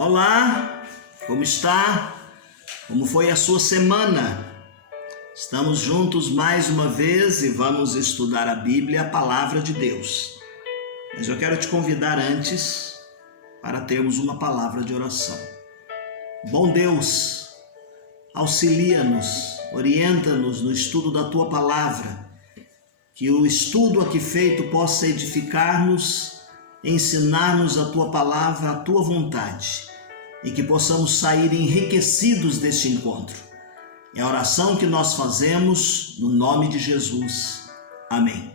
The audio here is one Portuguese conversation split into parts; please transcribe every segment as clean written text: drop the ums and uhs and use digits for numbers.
Olá, como está? Como foi a sua semana? Estamos juntos mais uma vez e vamos estudar a Bíblia, a Palavra de Deus. Mas eu quero te convidar antes para termos uma palavra de oração. Bom Deus, auxilia-nos, orienta-nos no estudo da Tua Palavra, que o estudo aqui feito possa edificar-nos, ensinar-nos a Tua Palavra, a Tua vontade, e que possamos sair enriquecidos deste encontro. É a oração que nós fazemos no nome de Jesus. Amém.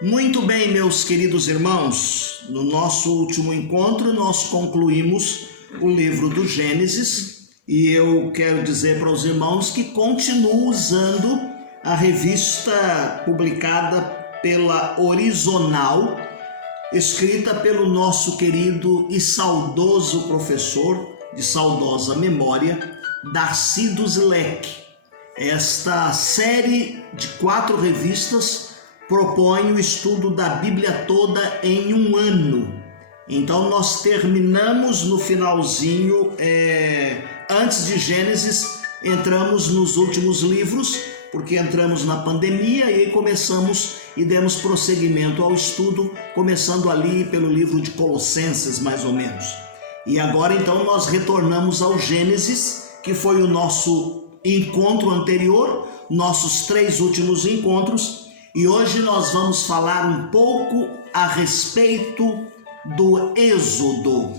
Muito bem, meus queridos irmãos, no nosso último encontro nós concluímos o livro do Gênesis e eu quero dizer para os irmãos que continuo usando a revista publicada pela Horizontal, escrita pelo nosso querido e saudoso professor de saudosa memória, Darcy Duzlek. Esta série de 4 revistas propõe o estudo da Bíblia toda em um ano. Então nós terminamos no finalzinho, antes de Gênesis, entramos nos últimos livros, porque entramos na pandemia e aí começamos e demos prosseguimento ao estudo, começando ali pelo livro de Colossenses, mais ou menos. E agora então nós retornamos ao Gênesis, que foi o nosso encontro anterior, nossos 3 últimos encontros, e hoje nós vamos falar um pouco a respeito do Êxodo.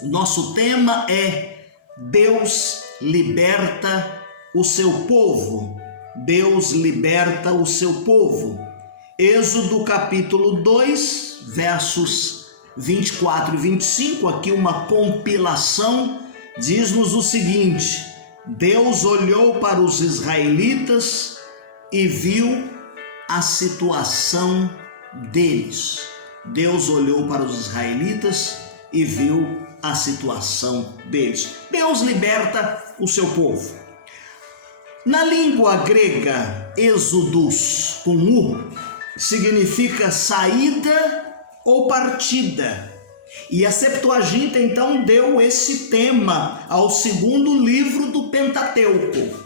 Nosso tema é Deus liberta o seu povo. Deus liberta o seu povo. Êxodo capítulo 2, versos 24 e 25, aqui uma compilação, diz-nos o seguinte: Deus olhou para os israelitas e viu a situação deles. Deus olhou para os israelitas e viu a situação deles. Deus liberta o seu povo. Na língua grega, êxodos com U significa saída ou partida. E a Septuaginta então deu esse tema ao segundo livro do Pentateuco.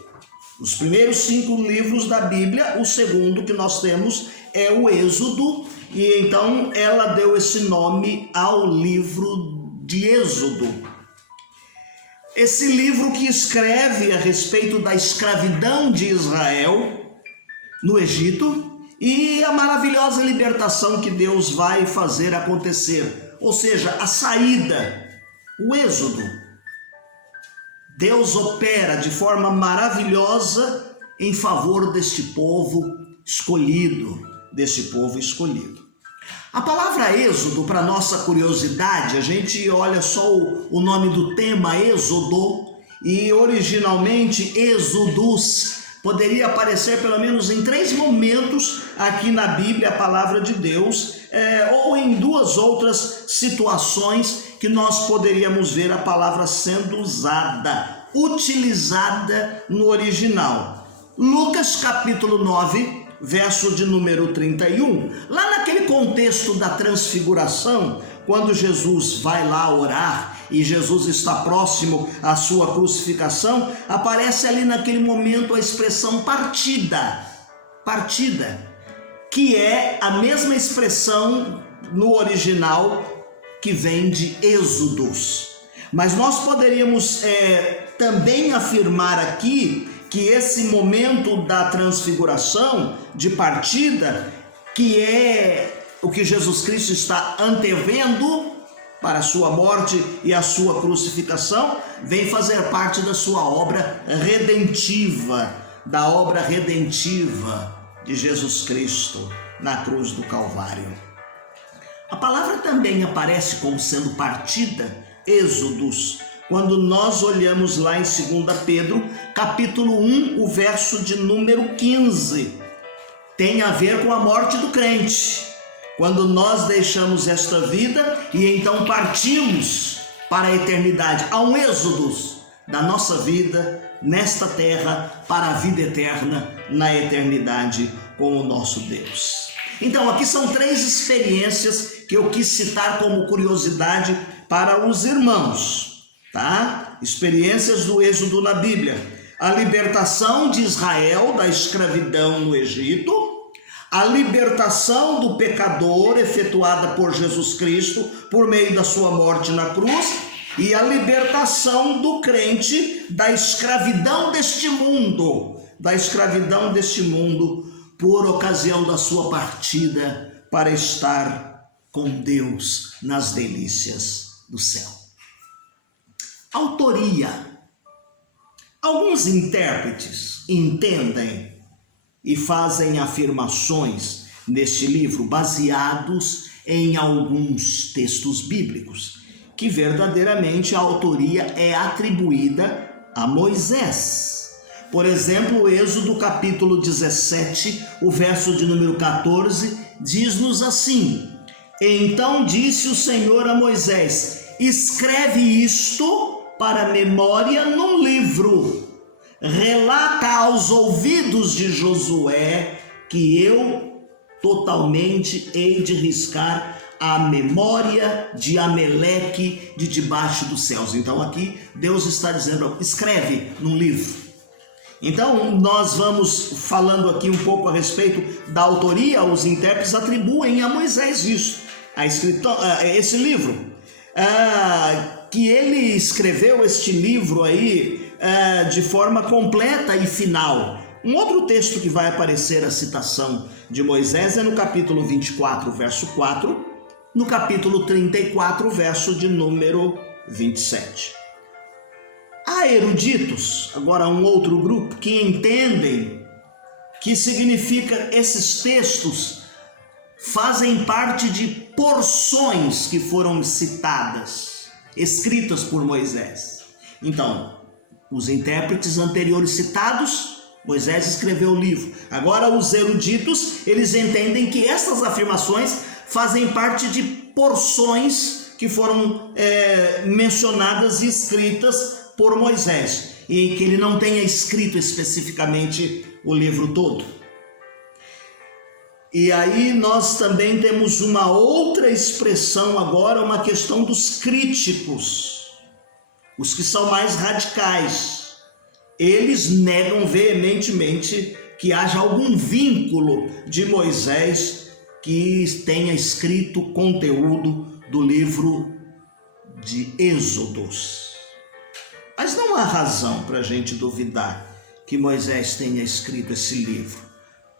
Os primeiros 5 livros da Bíblia, o segundo que nós temos é o Êxodo, e então ela deu esse nome ao livro de Êxodo. Esse livro que escreve a respeito da escravidão de Israel no Egito e a maravilhosa libertação que Deus vai fazer acontecer, ou seja, a saída, o Êxodo. Deus opera de forma maravilhosa em favor deste povo escolhido, A palavra Êxodo, para nossa curiosidade, a gente olha só o nome do tema, Êxodo, e originalmente Êxodos poderia aparecer pelo menos em 3 momentos aqui na Bíblia, a palavra de Deus, ou em 2 outras situações que nós poderíamos ver a palavra sendo utilizada no original. Lucas capítulo 9, verso de número 31, lá naquele contexto da transfiguração, quando Jesus vai lá orar e Jesus está próximo à sua crucificação, aparece ali naquele momento a expressão partida, que é a mesma expressão no original que vem de Êxodos. Mas nós poderíamos também afirmar aqui que esse momento da transfiguração, de partida, que é o que Jesus Cristo está antevendo para a sua morte e a sua crucificação, vem fazer parte da sua obra redentiva, de Jesus Cristo na cruz do Calvário. A palavra também aparece como sendo partida, Êxodos, quando nós olhamos lá em 2 Pedro, capítulo 1, o verso de número 15. Tem a ver com a morte do crente. Quando nós deixamos esta vida e então partimos para a eternidade. Há um êxodo da nossa vida nesta terra para a vida eterna na eternidade com o nosso Deus. Então aqui são 3 experiências que eu quis citar como curiosidade para os irmãos, tá? Experiências do Êxodo na Bíblia. A libertação de Israel da escravidão no Egito, a libertação do pecador efetuada por Jesus Cristo por meio da sua morte na cruz e a libertação do crente da escravidão deste mundo, por ocasião da sua partida para estar com Deus nas delícias do céu. Autoria. Alguns intérpretes entendem e fazem afirmações neste livro baseados em alguns textos bíblicos, que verdadeiramente a autoria é atribuída a Moisés. Por exemplo, o Êxodo capítulo 17, o verso de número 14, diz-nos assim: Então disse o Senhor a Moisés: escreve isto para memória num livro, relata aos ouvidos de Josué que eu totalmente hei de riscar a memória de Ameleque de debaixo dos céus. Então aqui Deus está dizendo, escreve num livro. Então nós vamos falando aqui um pouco a respeito da autoria. Os intérpretes atribuem a Moisés isso, esse livro, que ele escreveu este livro aí de forma completa e final. Um outro texto que vai aparecer a citação de Moisés é no capítulo 24, verso 4, no capítulo 34, verso de número 27. Há eruditos, agora um outro grupo, que entendem que significa esses textos fazem parte de porções que foram citadas, escritas por Moisés. Então, os intérpretes anteriores citados, Moisés escreveu o livro. Agora os eruditos, eles entendem que essas afirmações fazem parte de porções que foram mencionadas e escritas por Moisés, e que ele não tenha escrito especificamente o livro todo. E aí nós também temos uma outra expressão agora, uma questão dos críticos, os que são mais radicais. Eles negam veementemente que haja algum vínculo de Moisés que tenha escrito conteúdo do livro de Êxodos. Mas não há razão para a gente duvidar que Moisés tenha escrito esse livro.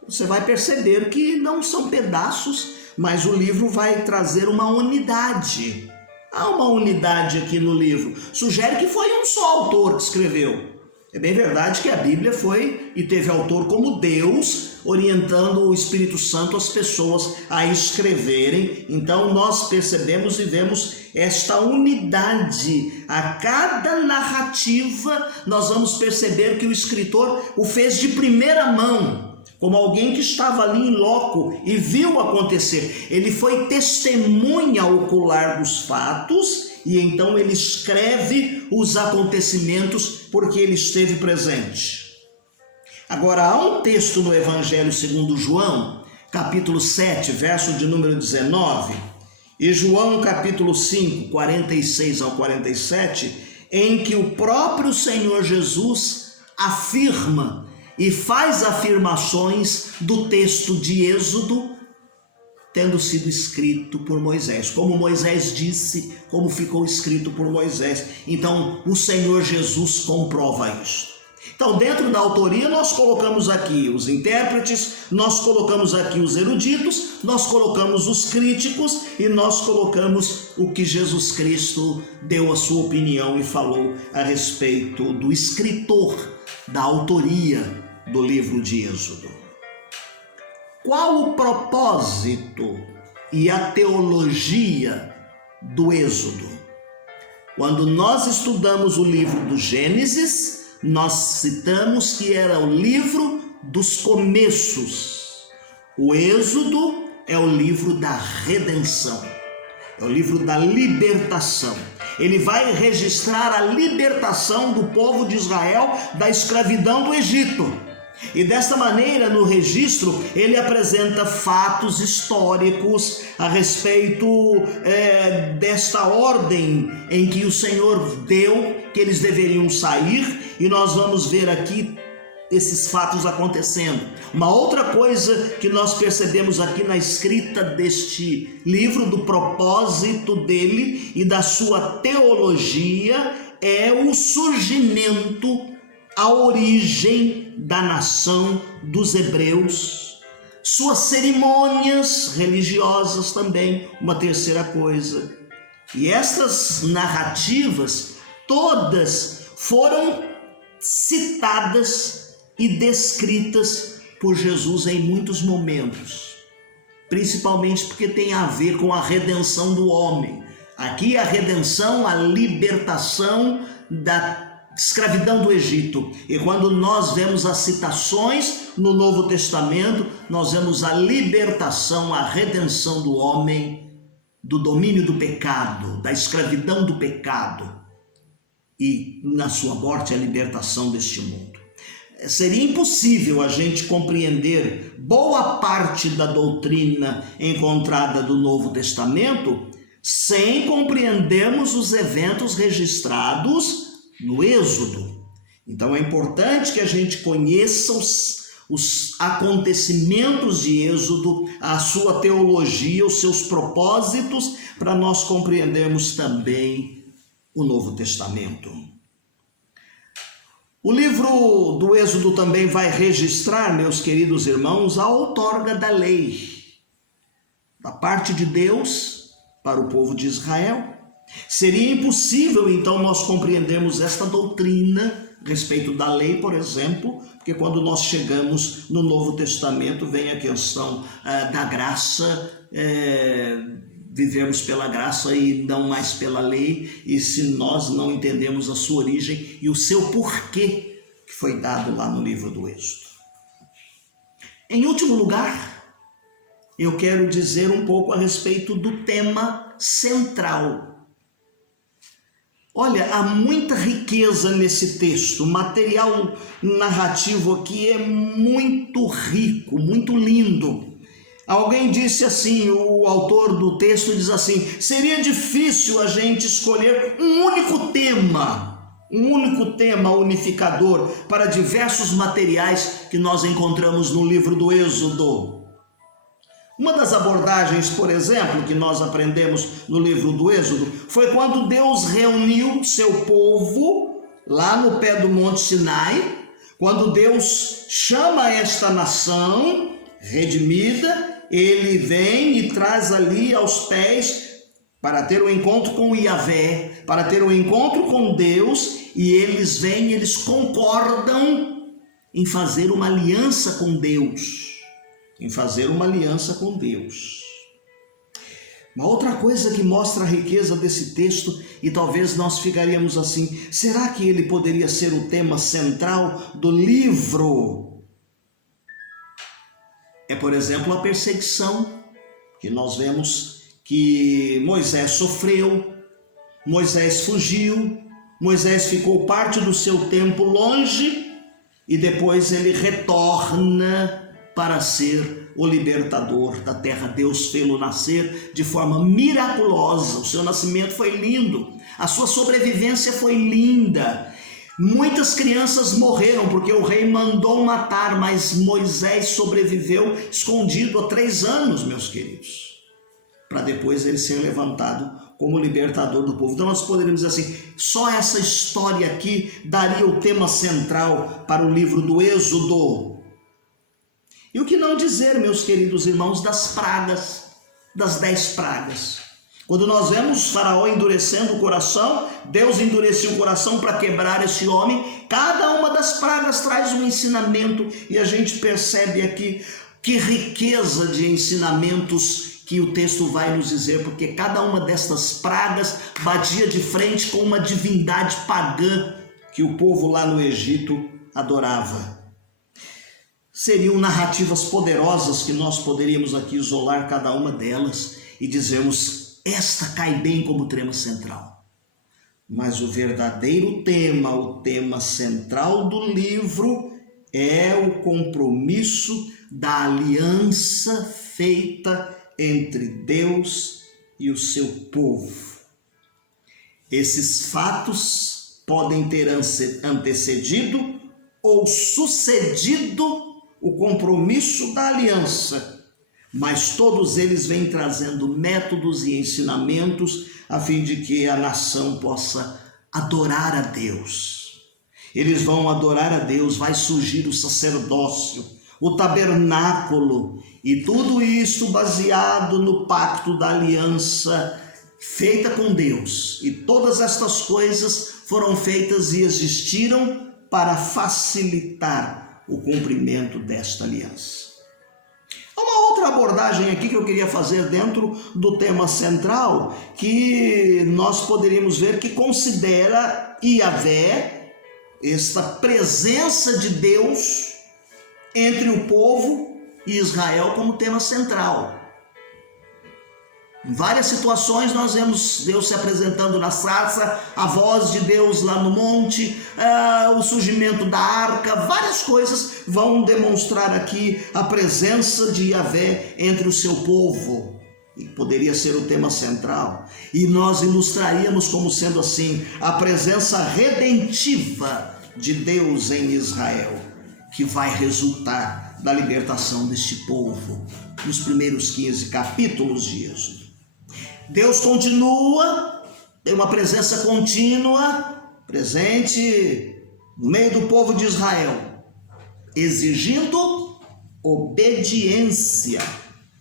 Você vai perceber que não são pedaços, mas o livro vai trazer uma unidade. Há uma unidade aqui no livro. Sugere que foi um só autor que escreveu. É bem verdade que a Bíblia foi e teve autor como Deus, orientando o Espírito Santo as pessoas a escreverem. Então nós percebemos e vemos esta unidade. A cada narrativa nós vamos perceber que o escritor o fez de primeira mão, como alguém que estava ali em loco e viu acontecer. Ele foi testemunha ocular dos fatos e então ele escreve os acontecimentos porque ele esteve presente. Agora, há um texto no Evangelho segundo João, capítulo 7, verso de número 19, e João, capítulo 5, 46 ao 47, em que o próprio Senhor Jesus afirma e faz afirmações do texto de Êxodo tendo sido escrito por Moisés. Como Moisés disse, como ficou escrito por Moisés. Então, o Senhor Jesus comprova isso. Então, dentro da autoria, nós colocamos aqui os intérpretes, nós colocamos aqui os eruditos, nós colocamos os críticos e nós colocamos o que Jesus Cristo deu a sua opinião e falou a respeito do escritor, da autoria do livro de Êxodo. Qual o propósito e a teologia do Êxodo? Quando nós estudamos o livro do Gênesis, nós citamos que era o livro dos começos. O Êxodo é o livro da redenção, é o livro da libertação. Ele vai registrar a libertação do povo de Israel da escravidão do Egito. E desta maneira, no registro, ele apresenta fatos históricos a respeito desta ordem em que o Senhor deu, que eles deveriam sair, e nós vamos ver aqui esses fatos acontecendo. Uma outra coisa que nós percebemos aqui na escrita deste livro, do propósito dele e da sua teologia, é o surgimento, a origem da nação dos hebreus, suas cerimônias religiosas também, uma terceira coisa. E estas narrativas todas foram citadas e descritas por Jesus em muitos momentos, principalmente porque tem a ver com a redenção do homem. Aqui a redenção, a libertação da escravidão do Egito. E quando nós vemos as citações no Novo Testamento, nós vemos a libertação, a redenção do homem do domínio do pecado, da escravidão do pecado, e na sua morte a libertação deste mundo. Seria impossível a gente compreender boa parte da doutrina encontrada do Novo Testamento sem compreendermos os eventos registrados no Êxodo. Então é importante que a gente conheça os acontecimentos de Êxodo, a sua teologia, os seus propósitos, para nós compreendermos também o Novo Testamento. O livro do Êxodo também vai registrar, meus queridos irmãos, a outorga da lei, da parte de Deus para o povo de Israel. Seria impossível, então, nós compreendermos esta doutrina a respeito da lei, por exemplo, porque quando nós chegamos no Novo Testamento, vem a questão da graça, vivemos pela graça e não mais pela lei, e se nós não entendemos a sua origem e o seu porquê, que foi dado lá no livro do Êxodo. Em último lugar, eu quero dizer um pouco a respeito do tema central. Olha, há muita riqueza nesse texto, o material narrativo aqui é muito rico, muito lindo. Alguém disse assim, o autor do texto diz assim: seria difícil a gente escolher um único tema unificador para diversos materiais que nós encontramos no livro do Êxodo. Uma das abordagens, por exemplo, que nós aprendemos no livro do Êxodo foi quando Deus reuniu seu povo lá no pé do Monte Sinai, quando Deus chama esta nação redimida, ele vem e traz ali aos pés para ter um encontro com Yahvé, para ter um encontro com Deus, e eles vêm, eles concordam em fazer uma aliança com Deus. Uma outra coisa que mostra a riqueza desse texto, e talvez nós ficaríamos assim, será que ele poderia ser o tema central do livro? É, por exemplo, a perseguição, que nós vemos que Moisés sofreu, Moisés fugiu, Moisés ficou parte do seu tempo longe, e depois ele retorna para ser o libertador da terra. Deus fê-lo nascer de forma miraculosa. O seu nascimento foi lindo, a sua sobrevivência foi linda. Muitas crianças morreram porque o rei mandou matar, mas Moisés sobreviveu escondido há 3 anos, meus queridos, para depois ele ser levantado como libertador do povo. Então nós poderíamos dizer assim, só essa história aqui daria o tema central para o livro do Êxodo. E o que não dizer, meus queridos irmãos, das pragas, das 10 pragas. Quando nós vemos Faraó endurecendo o coração, Deus endureceu o coração para quebrar esse homem. Cada uma das pragas traz um ensinamento, e a gente percebe aqui que riqueza de ensinamentos que o texto vai nos dizer, porque cada uma destas pragas batia de frente com uma divindade pagã que o povo lá no Egito adorava. Seriam narrativas poderosas que nós poderíamos aqui isolar cada uma delas e dizermos, esta cai bem como tema central. Mas o verdadeiro tema, o tema central do livro é o compromisso da aliança feita entre Deus e o seu povo. Esses fatos podem ter antecedido ou sucedido o compromisso da aliança, mas todos eles vêm trazendo métodos e ensinamentos a fim de que a nação possa adorar a Deus. Eles vão adorar a Deus, vai surgir o sacerdócio, o tabernáculo, e tudo isso baseado no pacto da aliança feita com Deus. E todas estas coisas foram feitas e existiram para facilitar o cumprimento desta aliança. Há uma outra abordagem aqui que eu queria fazer dentro do tema central, que nós poderíamos ver que considera Yahvé, esta presença de Deus entre o povo e Israel, como tema central. Em várias situações nós vemos Deus se apresentando na sarça, a voz de Deus lá no monte, o surgimento da arca, várias coisas vão demonstrar aqui a presença de Yahvé entre o seu povo. E poderia ser o tema central. E nós ilustraríamos como sendo assim, a presença redentiva de Deus em Israel, que vai resultar da libertação deste povo nos primeiros 15 capítulos de Êxodo. Deus continua, tem uma presença contínua, presente no meio do povo de Israel, exigindo obediência.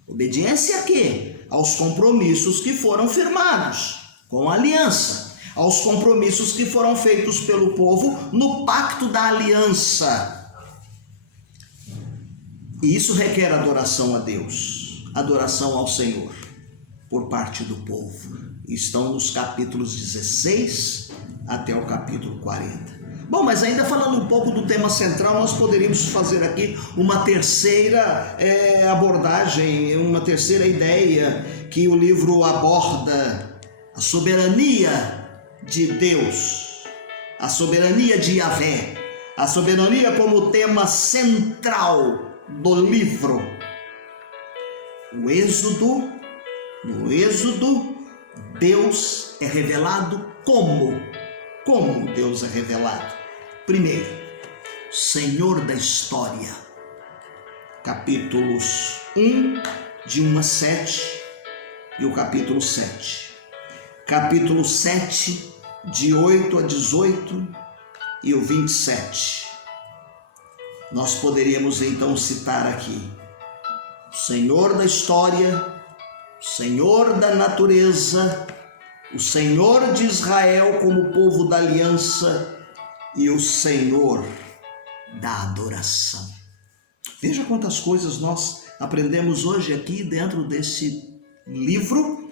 Obediência a quê? Aos compromissos que foram firmados com a aliança, aos compromissos que foram feitos pelo povo no pacto da aliança. E isso requer adoração a Deus, adoração ao Senhor, por parte do povo. Estão nos capítulos 16 até o capítulo 40. Bom, mas ainda falando um pouco do tema central, nós poderíamos fazer aqui uma terceira abordagem, uma terceira ideia que o livro aborda: a soberania de Deus, a soberania de Yahvé, a soberania como tema central do livro. No Êxodo, Deus é revelado como? Como Deus é revelado? Primeiro, Senhor da história. Capítulos 1, de 1 a 7 e o capítulo 7. Capítulo 7, de 8 a 18 e o 27. Nós poderíamos então citar aqui o Senhor da história, o Senhor da natureza, o Senhor de Israel como povo da aliança e o Senhor da adoração. Veja quantas coisas nós aprendemos hoje aqui dentro desse livro,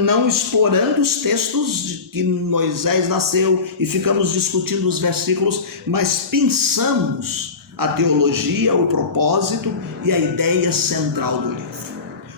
não explorando os textos que Moisés nasceu e ficamos discutindo os versículos, mas pensamos a teologia, o propósito e a ideia central do livro.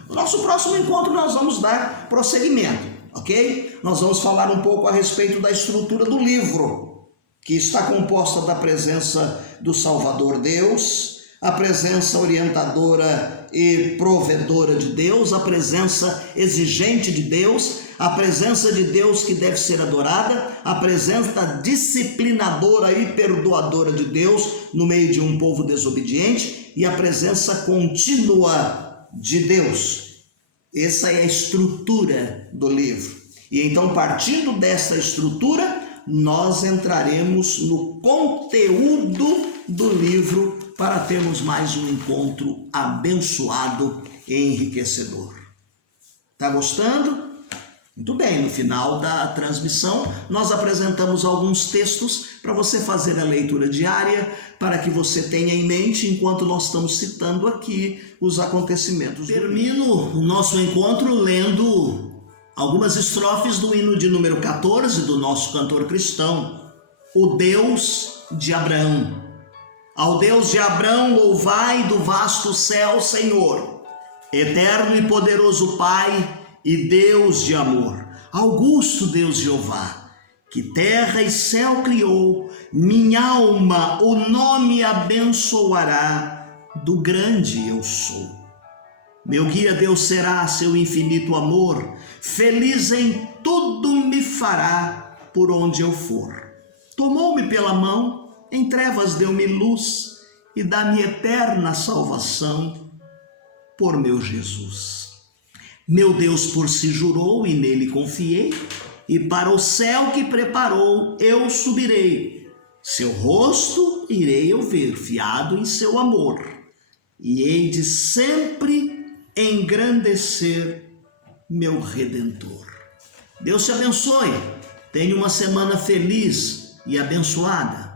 No nosso próximo encontro nós vamos dar prosseguimento, ok? Nós vamos falar um pouco a respeito da estrutura do livro, que está composta da presença do Salvador Deus, a presença orientadora e provedora de Deus, a presença exigente de Deus, a presença de Deus que deve ser adorada, a presença disciplinadora e perdoadora de Deus no meio de um povo desobediente e a presença contínua de Deus. Essa é a estrutura do livro. E então, partindo dessa estrutura, nós entraremos no conteúdo do livro para termos mais um encontro abençoado e enriquecedor. Tá gostando? Muito bem, no final da transmissão nós apresentamos alguns textos para você fazer a leitura diária, para que você tenha em mente enquanto nós estamos citando aqui os acontecimentos. Termino o nosso encontro lendo algumas estrofes do hino de número 14 do nosso cantor cristão, O Deus de Abraão. Ao Deus de Abraão louvai do vasto céu, Senhor, eterno e poderoso Pai e Deus de amor, augusto Deus Jeová, que terra e céu criou, minha alma o nome abençoará, do grande eu sou. Meu guia Deus será seu infinito amor, feliz em tudo me fará por onde eu for. Tomou-me pela mão, em trevas deu-me luz e dá-me eterna salvação por meu Jesus. Meu Deus por si jurou e nele confiei, e para o céu que preparou eu subirei. Seu rosto irei eu ver, fiado em seu amor, e hei de sempre engrandecer meu Redentor. Deus te abençoe. Tenha uma semana feliz e abençoada.